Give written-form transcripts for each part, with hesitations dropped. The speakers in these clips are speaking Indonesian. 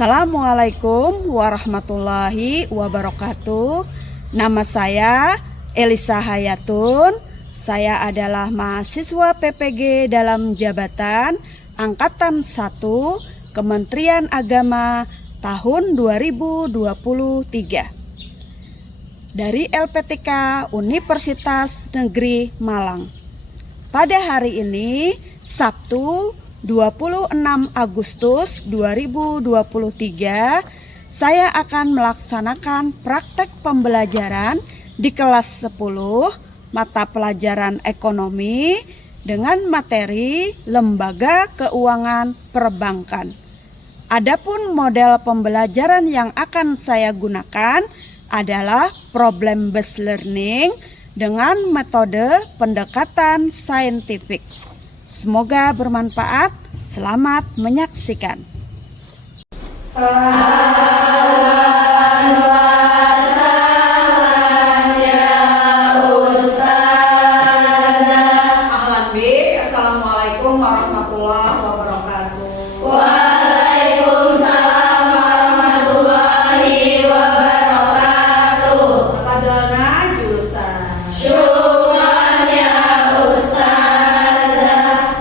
Assalamualaikum warahmatullahi wabarakatuh. Nama saya Elisa Hayatun. Saya adalah mahasiswa PPG dalam jabatan Angkatan 1 Kementerian Agama tahun 2023 dari LPTK Universitas Negeri Malang. Pada hari ini, Sabtu 26 Agustus 2023, saya akan melaksanakan praktek pembelajaran di kelas 10 mata pelajaran ekonomi dengan materi lembaga keuangan perbankan. Adapun model pembelajaran yang akan saya gunakan adalah problem based learning dengan metode pendekatan saintifik. Semoga bermanfaat. Selamat menyaksikan. Assalamualaikum warahmatullahi wabarakatuh. Waalaikumsalam warahmatullahi wabarakatuh. Tafadhalna jurusan. Syukran ya Ustazah.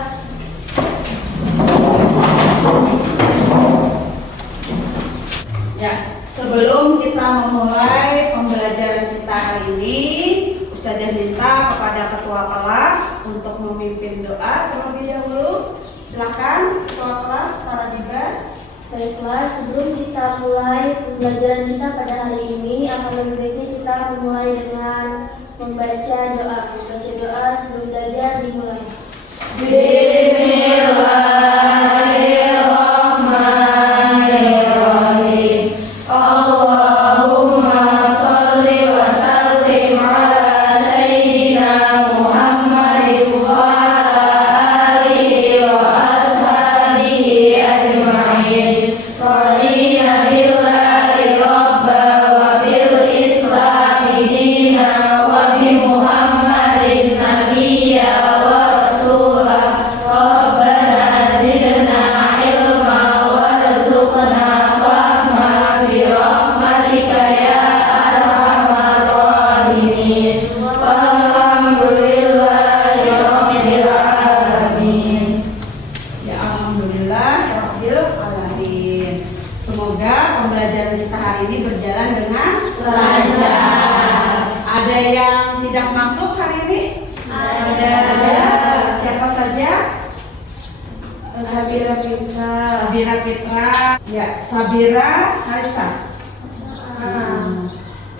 Ya, sebelum kita memulai pembelajaran kita hari ini, Ustazah minta kepada ketua kelas untuk memimpin doa terlebih dahulu. Silakan ketua kelas Paradiba. Baiklah, sebelum kita mulai pembelajaran kita pada hari ini, akan lebih baiknya kita memulai dengan membaca doa. Membaca doa sebelum belajar dimulai. Bismillahirrahmanirrahim. Allahumma sholli wa sallim ala sayyidina Muhammadin wa ala alihi wa ashabihi ajma'in. Radina billahi rabba wa bil islami dina wa bi Muhammadin nabiyya wa rasulah. Rabbana zidna ilma warzuqna fahma bi rahmatika ya arhamar rahimin. Walhamdulillahi rabbil alamin. Ya, alhamdulillah rabbil alamin. Semoga pembelajaran kita hari ini berjalan dengan Lancar. Ada yang tidak masuk hari ini? Ada. Siapa saja? Sabira Fitra. Sabira Fitra. Ya, Sabira Harisa.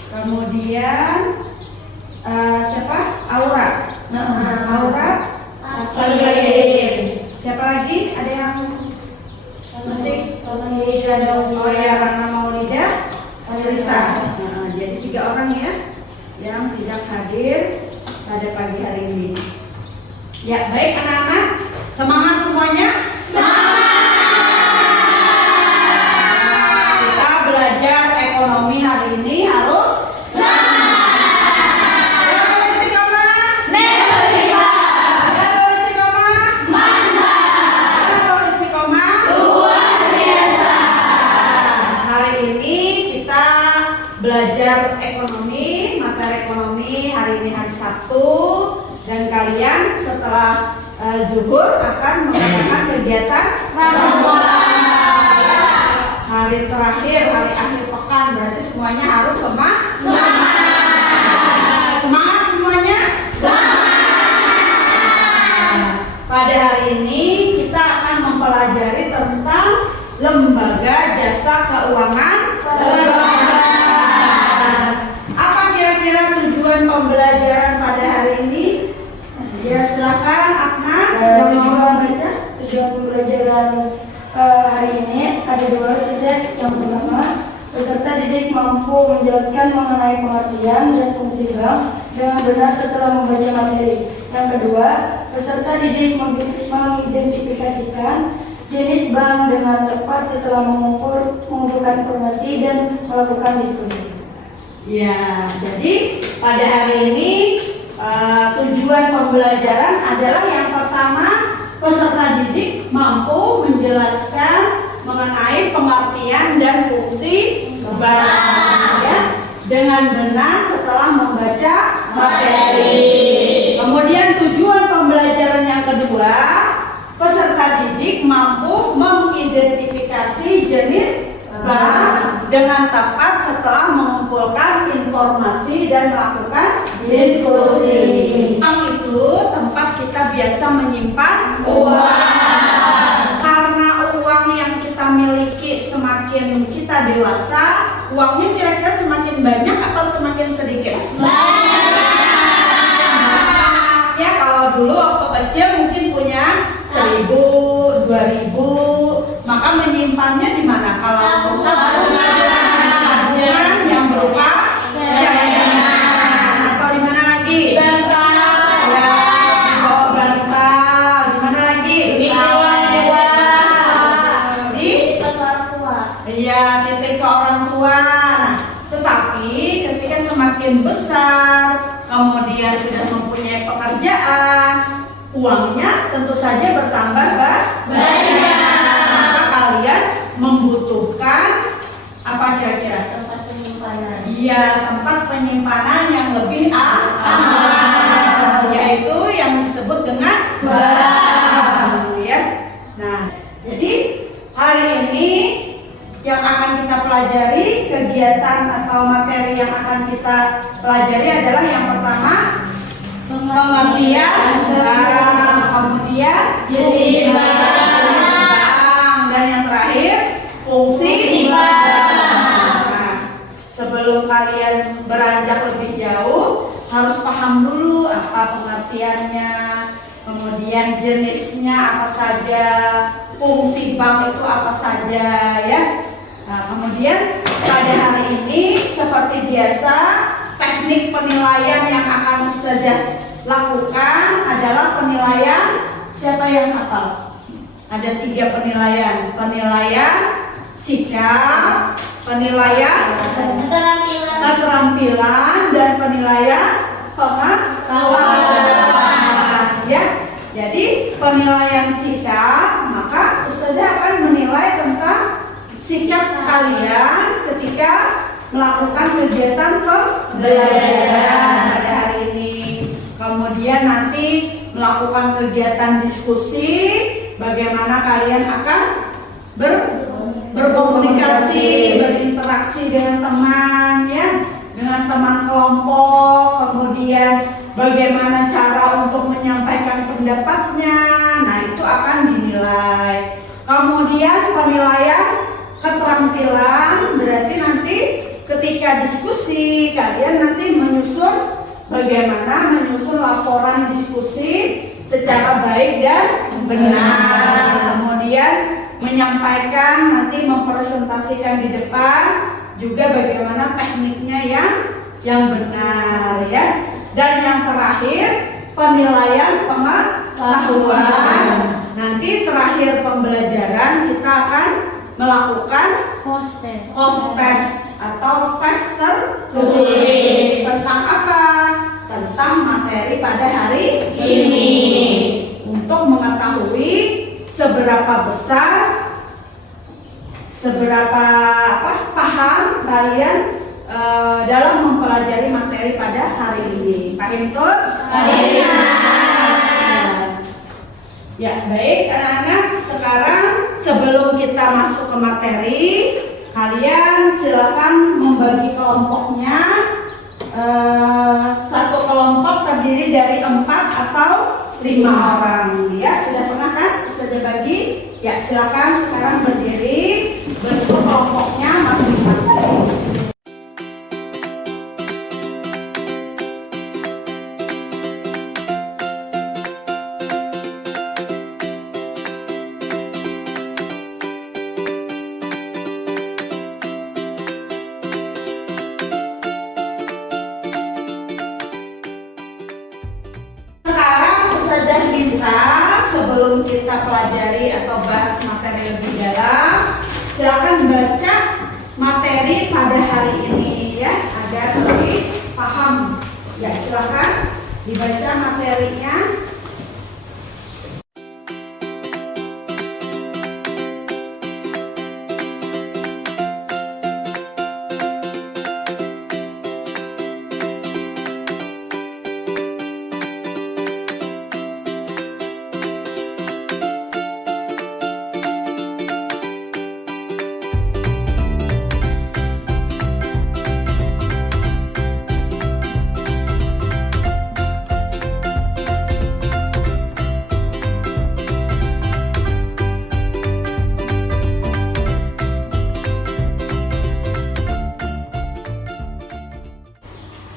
Kemudian siapa? Aura. Aura. Salim. Siapa lagi? Ada yang masih? Oh ya, Rana Maulida Harisa. Jadi 3 orang ya yang tidak hadir pada pagi hari ini. Ya, baik anak-anak, semangat semuanya. Kita belajar ekonomi hari ini harus belajar ekonomi, materi ekonomi hari ini hari Sabtu, dan kalian setelah zuhur akan mengadakan kegiatan hari terakhir, hari akhir pekan. Berarti semuanya harus semangat semuanya. Pada hari ini kita akan mempelajari tentang lembaga jasa keuangan. Tujuan pembelajaran pada hari ini, ya silakan Akna. Tujuan pembelajaran hari ini ada 2 saja. Yang pertama, peserta didik mampu menjelaskan mengenai pengertian dan fungsi bank dengan benar setelah membaca materi. Yang kedua, peserta didik mengidentifikasikan jenis bank dengan tepat setelah mengumpulkan informasi dan melakukan diskusi. Ya, jadi pada hari ini tujuan pembelajaran adalah yang pertama, peserta didik mampu menjelaskan mengenai pengertian dan fungsi bank ya, dengan benar setelah membaca materi. Kemudian tujuan pembelajaran yang kedua, peserta didik mampu mengidentifikasi jenis bank dengan tepat setelah mengumpulkan informasi dan melakukan diskusi. Bank itu tempat kita biasa menyimpan uang. Karena uang yang kita miliki semakin kita dewasa, uangnya kira-kira semakin banyak atau semakin sedikit? Ya, kalau dulu waktu kecil mungkin punya 1.000, 2.000, maka menyimpannya di mana? Kalau tabungan yang berupa cadangan, atau di mana lagi? Ya, oh, bantal. Di mana lagi? Iya, titip ke orang tua. Nah, tetapi ketika semakin besar, kemudian sudah mempunyai pekerjaan, uangnya tentu saja bertambah banyak. Maka kalian membutuhkan apa kira-kira? Tempat penyimpanan. Iya, tempat penyimpanan yang lebih aman, yaitu yang disebut dengan bank. Ya. Nah, jadi hari ini yang akan kita pelajari, kegiatan atau materi yang akan kita pelajari adalah yang pertama pengertian bank, kemudian Jenis bank, dan yang terakhir fungsi bank. Nah, sebelum kalian beranjak lebih jauh, harus paham dulu apa pengertiannya, kemudian jenisnya apa saja, fungsi bank itu apa saja ya. Nah, kemudian pada hari ini seperti biasa, teknik penilaian yang akan Ustazah lakukan adalah penilaian, siapa yang hafal? Ada 3 penilaian. Penilaian sikap, penilaian keterampilan, dan penilaian pengetahuan ya. Jadi penilaian sikap, maka Ustazah akan menilai tentang sikap kalian ketika melakukan kegiatan pembelajaran pada hari ini. Kemudian nanti melakukan kegiatan diskusi, bagaimana kalian akan berkomunikasi, berinteraksi dengan teman ya, dengan teman kelompok, kemudian bagaimana cara untuk menyampaikan pendapatnya. Nah, itu akan dinilai. Kemudian penilaian keterampilan, berarti nanti ketika diskusi kalian nanti menyusun bagaimana menyusun laporan diskusi secara baik dan benar. Kemudian menyampaikan, nanti mempresentasikan di depan, juga bagaimana tekniknya yang benar ya. Dan yang terakhir penilaian pengetahuan. Nanti terakhir pembelajaran kita akan melakukan host test atau tes tertulis tentang apa? Tentang materi pada hari ini, untuk mengetahui seberapa besar, seberapa paham kalian dalam mempelajari materi pada hari ini. Paham tuh? Ya, baik anak-anak, sekarang sebelum kita masuk ke materi, kalian silakan membagi kelompoknya. Satu kelompok terdiri dari 4 atau 5 orang. Ya, sudah pernah kan Ustazah bagi? Ya, silakan sekarang berdiri, bentuk kelompoknya masing-masing. Sebelum kita pelajari atau bahas materi lebih dalam, silakan baca materi pada hari ini ya, agar lebih paham. Ya, silakan dibaca materinya.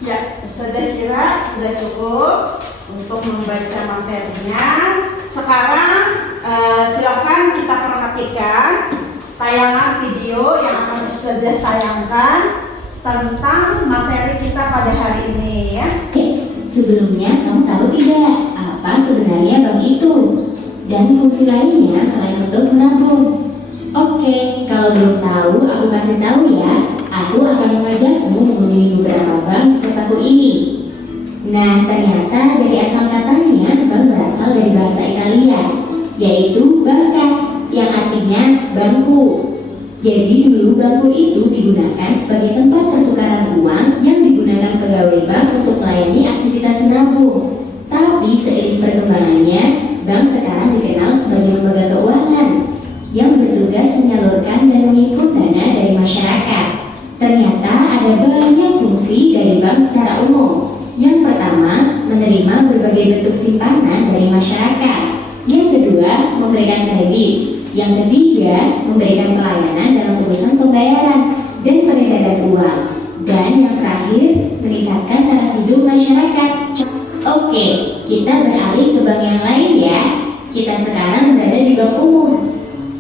Ya, sudah kira sudah cukup untuk membaca materinya. Sekarang silakan kita perhatikan tayangan video yang akan Ustazah tayangkan tentang materi kita pada hari ini ya. Sebelumnya kamu tahu tidak apa sebenarnya bank itu dan fungsi lainnya selain untuk menabung? Oke, kalau belum tahu aku kasih tahu ya. Aku akan mengajakmu mengunjungi beberapa bank di kotaku ini. Nah, ternyata dari asal katanya bank berasal dari bahasa Italia, yaitu banca, yang artinya bangku. Jadi dulu bangku itu digunakan sebagai tempat pertukaran uang yang digunakan pegawai bank untuk melayani aktivitas menabung. Tapi seiring perkembangannya, bank sekarang dikenal sebagai lembaga keuangan yang bertugas menyalurkan dan menghimpun dana dari masyarakat. Ternyata ada banyak fungsi dari bank secara umum. Yang pertama, menerima berbagai bentuk simpanan dari masyarakat. Yang kedua, memberikan kredit. Yang ketiga, memberikan pelayanan dalam urusan pembayaran dan peredaran uang. Dan yang terakhir, meningkatkan taraf hidup masyarakat. Oke, kita beralih ke bank yang lain ya. Kita sekarang berada di bank umum.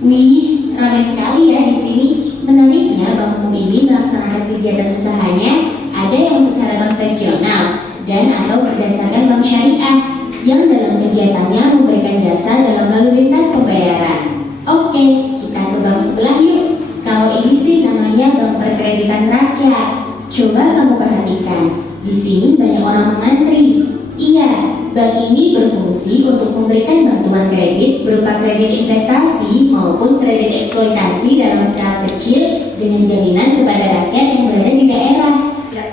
Wih, ramai sekali ya di sini. Menariknya, bank umum ini melaksanakan kegiatan usahanya ada yang secara konvensional dan atau berdasarkan bank syariah yang dalam kegiatannya memberikan jasa dalam lalu lintas pembayaran. Oke, kita ke bank sebelah yuk. Kalau ini sih namanya bank perkreditan rakyat. Coba kamu perhatikan, di sini banyak orang mengantri. Iya, bank ini berfungsi untuk memberikan bantuan kredit berupa kredit investasi maupun kredit eksploitasi dalam skala kecil dengan jaminan kepada rakyat yang berada di daerah. Ya.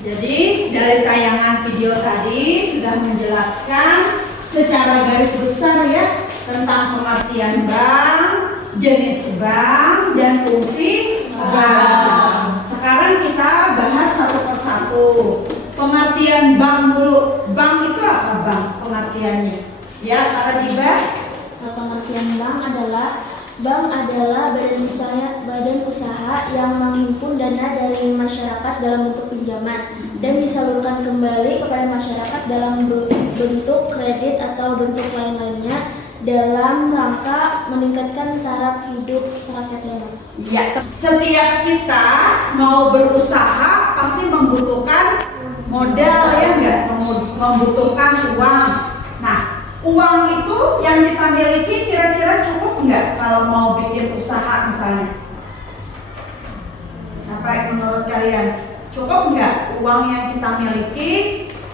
Jadi dari tayangan video tadi sudah menjelaskan secara garis besar ya tentang pengertian bank, jenis bank, dan fungsi bank. Sekarang kita bahas satu persatu. Pengertian bank dulu. Bank itu apa bang? Pengertiannya? Ya, Kak Diba. Pengertian bank adalah badan usaha yang menghimpun dana dari masyarakat dalam bentuk pinjaman dan disalurkan kembali kepada masyarakat dalam bentuk kredit atau bentuk lain-lainnya dalam rangka meningkatkan taraf hidup rakyatnya. Ya, setiap kita mau berusaha pasti membutuhkan modal ya enggak? Membutuhkan uang. Nah, uang itu yang kita miliki kira-kira cukup enggak kalau mau bikin usaha misalnya? Apa menurut kalian? Cukup enggak uang yang kita miliki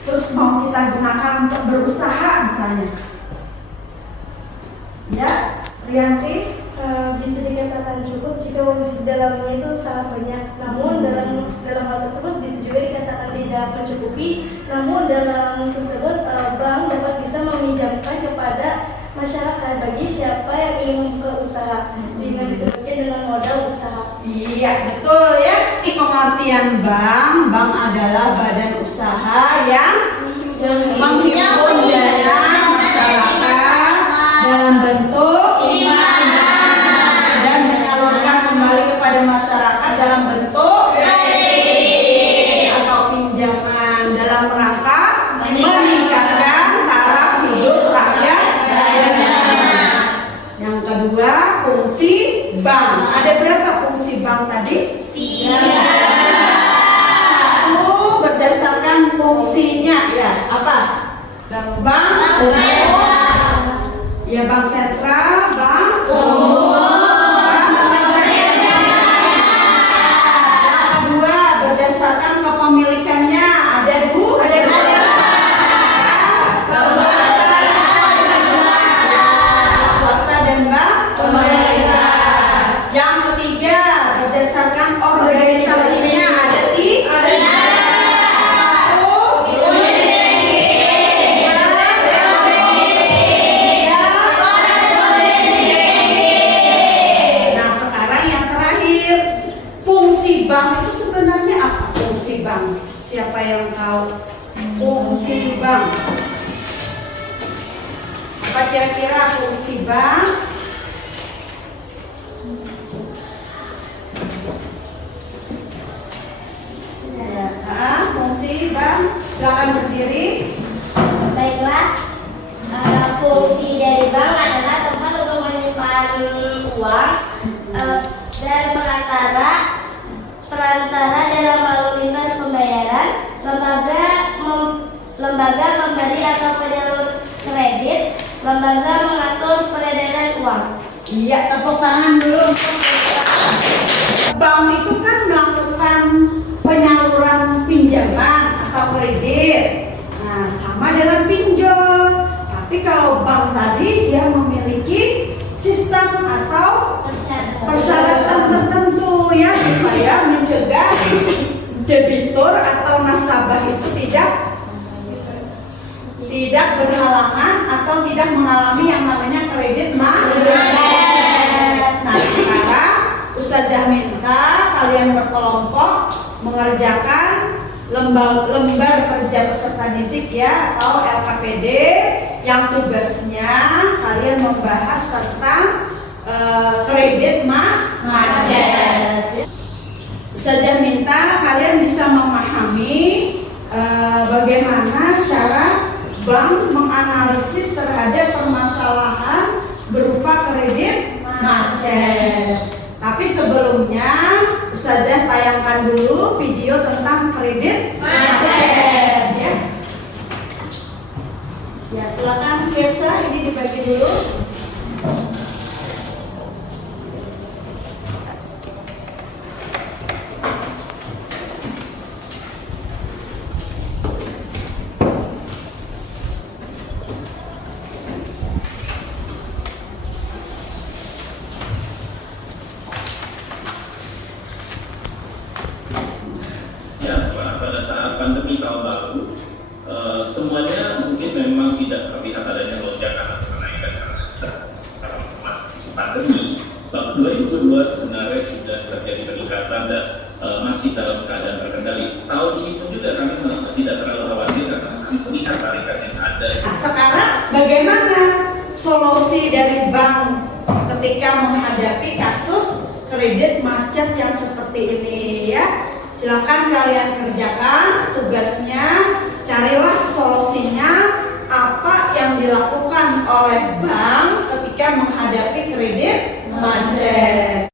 terus mau kita gunakan untuk berusaha misalnya? Ya, Rianti? Bisa dikatakan cukup jika uang di dalamnya itu sangat banyak. Namun dalam hal tersebut bisa juga dikatakan tidak mencukupi. Namun dalam tersebut bank dapat bisa meminjamkan kepada masyarakat bagi siapa yang ingin membuka usaha dengan disebutkan dengan modal usaha. Iya betul ya. Di pengertian bank adalah badan usaha yang menghimpun dana masyarakat dalam bentuk dan menyalurkan kembali kepada masyarakat dalam bentuk atau pinjaman dalam rangka meningkatkan taraf hidup rakyat. Yang kedua, fungsi bank. Ada berapa fungsi bank tadi? 3. Satu, berdasarkan fungsinya ya apa? Bank umum. Ya, bank sentral, bank umum. Kedua, berdasarkan kepemilikannya ada dua. Swasta dan bank pemerintah. Yang ketiga, berdasarkan organisasinya ada tiga. Nah, sekarang yang terakhir, fungsi bank itu sebenarnya apa? Fungsi bank. Siapa yang tahu fungsi bank? Apa kira-kira fungsi bank? Ya, fungsi Silakan berdiri. Baiklah, fungsi dari bank adalah tempat untuk menyimpan uang dan perantara dalam lalu lintas pembayaran, lembaga pemberi atau penyalur kredit, lembaga mengatur peredaran uang. Iya, tepuk tangan dulu. Bank itu kan melakukan penyaluran pinjaman atau kredit. Nah, sama dengan pinjol. Tapi kalau bank tadi dia memiliki sistem atau persyaratan tertentu ya supaya mencegah debitur atau nasabah itu tidak berhalangan atau tidak mengalami yang namanya kredit macet. Nah, sekarang Ustazah minta kalian berkelompok mengerjakan lembar kerja peserta didik ya atau LKPD yang tugasnya kalian membahas tentang kredit macet. Ustazah minta kalian bisa memahami bagaimana cara bank menganalisis terhadap permasalahan berupa kredit macet. Tapi sebelumnya Ustazah tayangkan dulu video tentang kredit macet ya. Ya, silakan Kesa, ini dibagi dulu. Pada saat pandemi tahun lalu, semuanya mungkin memang tidak terlihat adanya lonjakan atau kenaikan karena masih pandemi. Tahun 2002 sebenarnya sudah terjadi peningkatan dan masih dalam keadaan terkendali. Tahun ini pun juga kami tidak terlalu khawatir karena kami melihat tarikan yang ada. Nah, sekarang bagaimana solusi dari bank ketika menghadapi kasus kredit macet yang seperti ini ya? Silakan kalian kerjakan tugasnya, carilah solusinya apa yang dilakukan oleh bank ketika menghadapi kredit macet.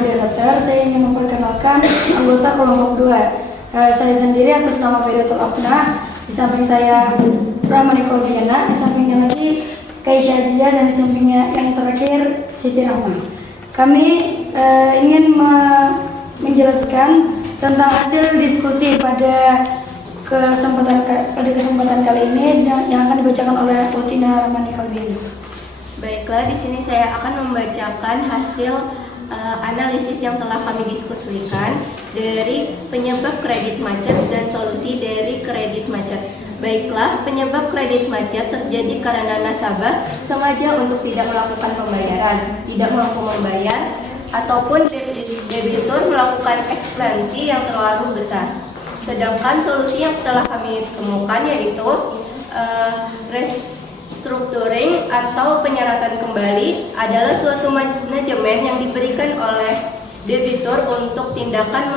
moderator, saya ingin memperkenalkan anggota kelompok 2. Saya sendiri atas nama Vedatul Apna, di samping saya Rahmani Kolbiana, di sampingnya lagi Kaisha Jia, dan di sampingnya yang terakhir Siti Rahma. Kami ingin menjelaskan tentang hasil diskusi pada kesempatan kali ini yang akan dibacakan oleh Utina Rahmani Kolbiana. Baiklah, di sini saya akan membacakan hasil analisis yang telah kami diskusikan dari penyebab kredit macet dan solusi dari kredit macet. Baiklah, penyebab kredit macet terjadi karena nasabah sengaja untuk tidak melakukan pembayaran, tidak mampu membayar, ataupun debitur melakukan ekspansi yang terlalu besar. Sedangkan solusi yang telah kami temukan yaitu restructuring atau penyeratan kembali adalah suatu manajemen yang diberikan oleh debitur untuk tindakan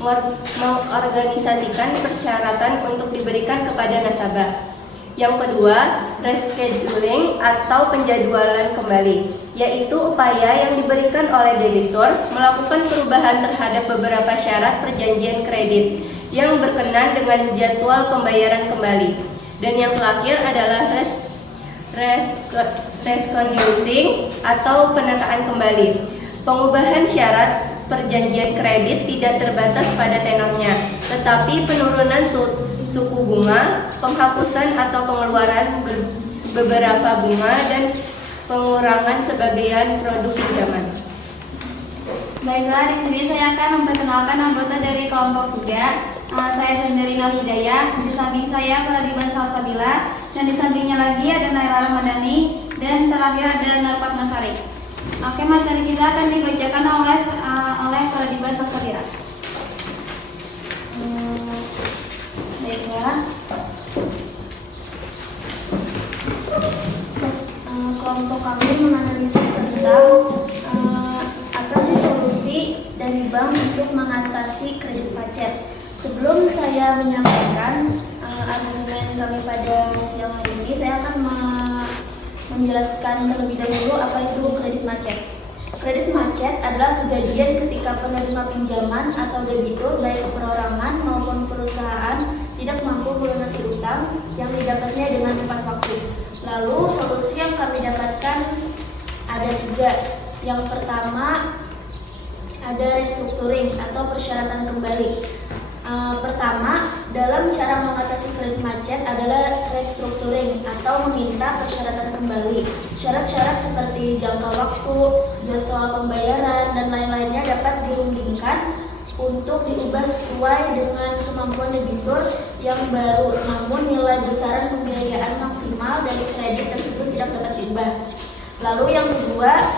mengorganisasikan persyaratan untuk diberikan kepada nasabah. Yang kedua, rescheduling atau penjadwalan kembali, yaitu upaya yang diberikan oleh debitur melakukan perubahan terhadap beberapa syarat perjanjian kredit yang berkenan dengan jadwal pembayaran kembali. Dan yang terakhir adalah reconducing atau penataan kembali. Pengubahan syarat perjanjian kredit tidak terbatas pada tenornya, tetapi penurunan suku bunga, penghapusan atau pengeluaran beberapa bunga, dan pengurangan sebagian produk pinjaman. Baiklah, di sini saya akan memperkenalkan anggota dari kelompok 3. Saya sendiri Nal Hidayah, di samping saya Pradiban Salsabila, dan di sampingnya lagi ada Naila Ramadhani, dan terakhir ada Narpat Masari. Oke, materi kita akan dibacakan oleh Pradiban Salsabila. Baiklah, kelompok kami menganalisis tentang apa sih solusi dari bank untuk mengatasi kredit macet. Sebelum saya menyampaikan argumen kami pada siang hari ini, saya akan menjelaskan terlebih dahulu apa itu kredit macet. Kredit macet adalah kejadian ketika penerima pinjaman atau debitur baik perorangan maupun perusahaan tidak mampu melunasi utang yang didapatnya dengan tepat waktu. Lalu solusi yang kami dapatkan ada 3. Yang pertama ada restructuring atau persyaratan kembali. Pertama, dalam cara mengatasi kredit macet adalah restructuring atau meminta persyaratan kembali. Syarat-syarat seperti jangka waktu, jadwal pembayaran, dan lain-lainnya dapat dirundingkan untuk diubah sesuai dengan kemampuan debitur yang baru, namun nilai besaran pembiayaan maksimal dari kredit tersebut tidak dapat diubah. Lalu yang kedua,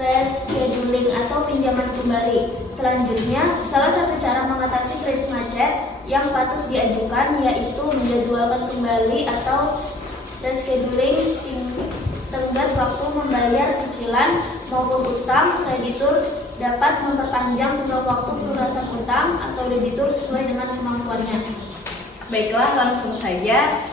rescheduling atau pinjaman kembali. Selanjutnya, salah satu cara mengatasi kredit macet yang patut diajukan yaitu menjadwalkan kembali atau rescheduling tenggat waktu membayar cicilan maupun utang. Kreditur dapat memperpanjang tenggat waktu pelunasan utang atau debitur sesuai dengan kemampuannya. Baiklah, langsung saja.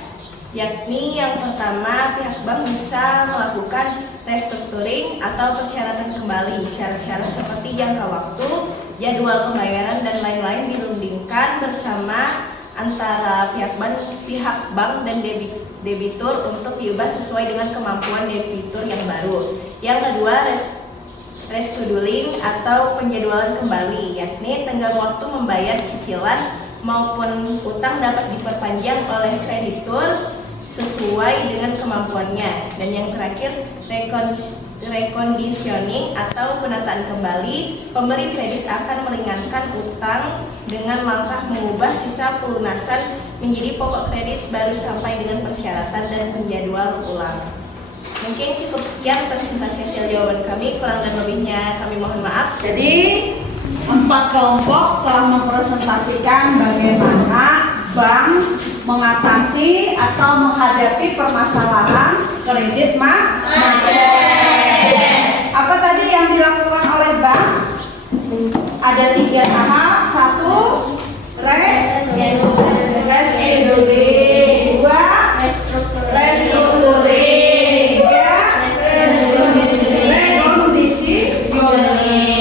Yakni yang pertama, pihak bank bisa melakukan restructuring atau persyaratan kembali. Syarat-syarat seperti jangka waktu, jadwal pembayaran, dan lain-lain dirundingkan bersama antara pihak bank dan debitur untuk diubah sesuai dengan kemampuan debitur yang baru. Yang kedua, rescheduling atau penjadwalan kembali, yakni tenggang waktu membayar cicilan maupun utang dapat diperpanjang oleh kreditur sesuai dengan kemampuannya. Dan yang terakhir, reconditioning atau penataan kembali. Pemberi kredit akan meringankan utang dengan langkah mengubah sisa pelunasan menjadi pokok kredit baru sampai dengan persyaratan dan penjadwal ulang. Mungkin cukup sekian presentasi hasil jawaban kami, kurang dan lebihnya kami mohon maaf. Jadi 4 kelompok telah mempresentasikan bagaimana bank mengatasi atau menghadapi permasalahan kredit macet. Apa tadi yang dilakukan oleh bank? Ada 3 tahap. 1, rescheduling. 2, restructuring. 3, reconditioning.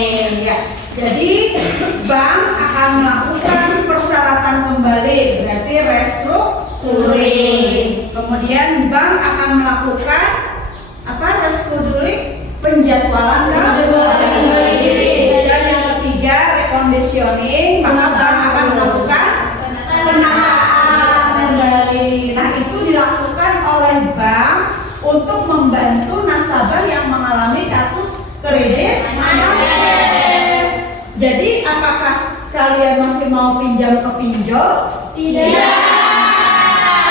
Jadi bank akan melakukan persyaratan kembali, berarti restrukturing. Kemudian bank akan melakukan apa? Restrukturing, penjadwalan kembali. Dan yang ketiga reconditioning, maka bank akan melakukan penataan kembali. Nah, itu dilakukan oleh bank untuk membantu nasabah yang mengalami kasus kredit macet. Jadi apakah kalian masih mau pinjam ke pinjol? Tidak.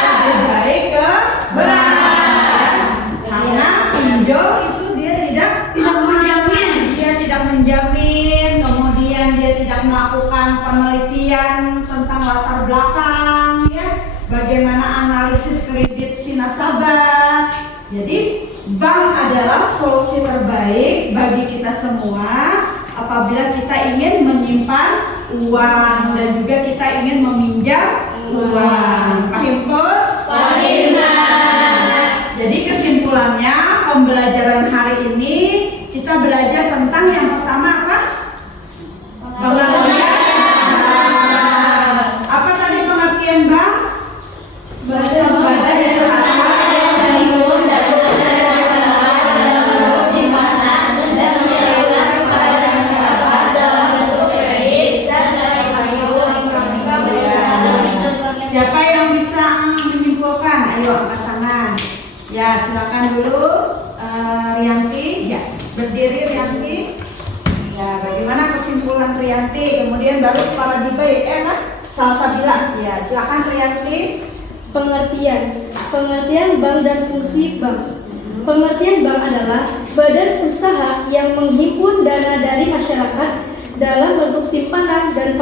Lebih baik ke bank. Karena pinjol itu dia tidak menjamin. Dia tidak menjamin. Kemudian dia tidak melakukan penelitian tentang latar belakang, ya. Bagaimana analisis kredit si nasabah. Jadi bank adalah solusi terbaik bagi kita semua apabila kita ingin menyimpan uang dan juga kita ingin meminjam uang. Paham Pur? Jadi kesimpulannya pembelajaran hari ini kita belajar tentang yang pertama apa? Pengertian. Apa tadi pengertian bank? Badan Siapa yang bisa menyimpulkan? Ayo angkat tangan. Ya, silakan dulu Rianti. Ya, berdiri Rianti. Ya, bagaimana kesimpulan Rianti? Kemudian baru para dibai. Salsabila. Ya, silakan Rianti. Pengertian bank dan fungsi bank. Pengertian bank adalah badan usaha yang menghimpun dana dari masyarakat dalam bentuk simpanan dan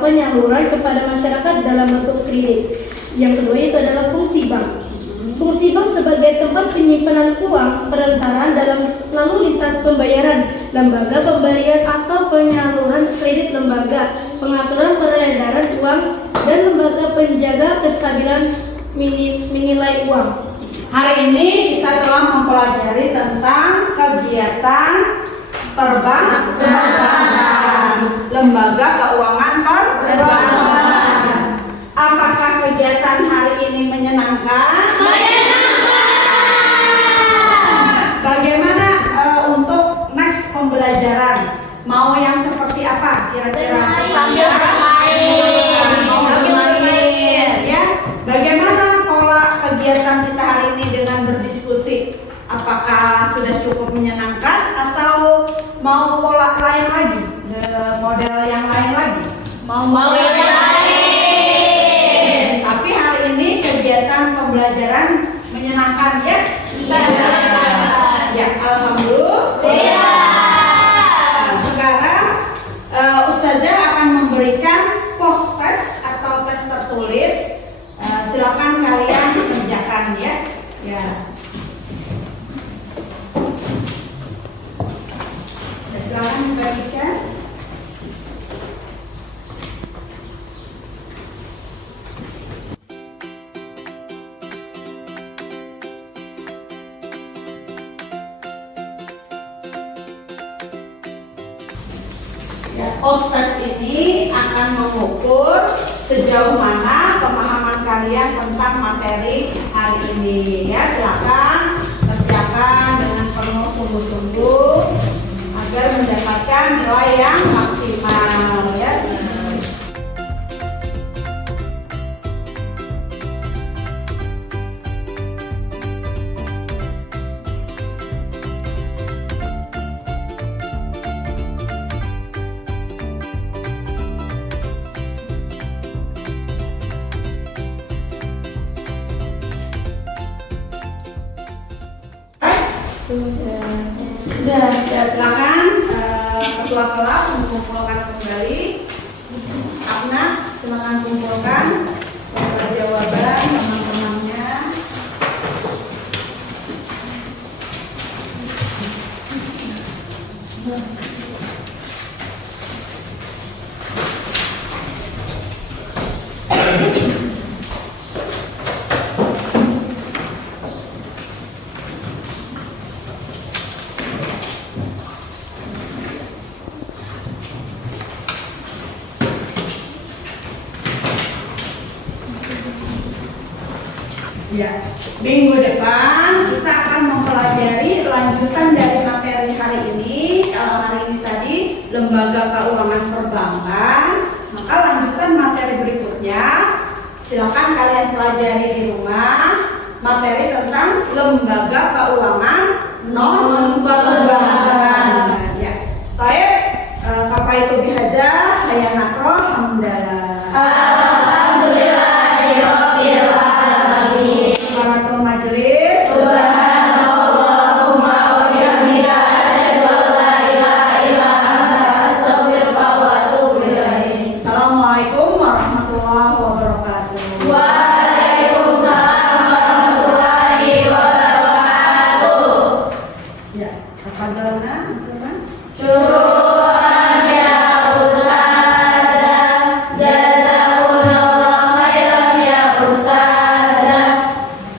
penyaluran kepada masyarakat dalam bentuk kredit. Yang kedua itu adalah fungsi bank. Fungsi bank sebagai tempat penyimpanan uang, perantara dalam lalu lintas pembayaran, lembaga pemberian atau penyaluran kredit lembaga, pengaturan peredaran uang, dan lembaga penjaga kestabilan nilai uang. Hari ini kita telah mempelajari tentang kegiatan perbankan, lembaga keuangan perbankan. Apakah kegiatan hari ini menyenangkan? Bagaimana untuk next pembelajaran? Mau yang seperti apa kira-kira? Sambil bermain, ya. Bagaimana pola kegiatan kita hari ini dengan berdiskusi? Apakah sudah cukup menyenangkan atau mau pola lain lagi? Model yang lain lagi? Mau yang lain. Tapi hari ini kegiatan pembelajaran menyenangkan, ya? Ya, alhamdulillah. Sekarang Ustazah akan memberikan post test atau tes tertulis. Silakan kalian kerjakan, ya. Ya. Silakan dibagikan. Ya, post test ini akan mengukur sejauh mana pemahaman kalian tentang materi hari ini. Ya, silakan kerjakan dengan penuh sungguh-sungguh agar mendapatkan nilai yang maksimal, ya. Sudah, ya silakan ketua kelas mengumpulkan kembali. Karena silakan kumpulkan jawaban teman-temannya. Ya, minggu depan kita akan mempelajari lanjutan dari materi hari ini. Kalau hari ini tadi lembaga keuangan perbankan, maka lanjutan materi berikutnya silakan kalian pelajari di rumah materi tentang lembaga keuangan non perbankan.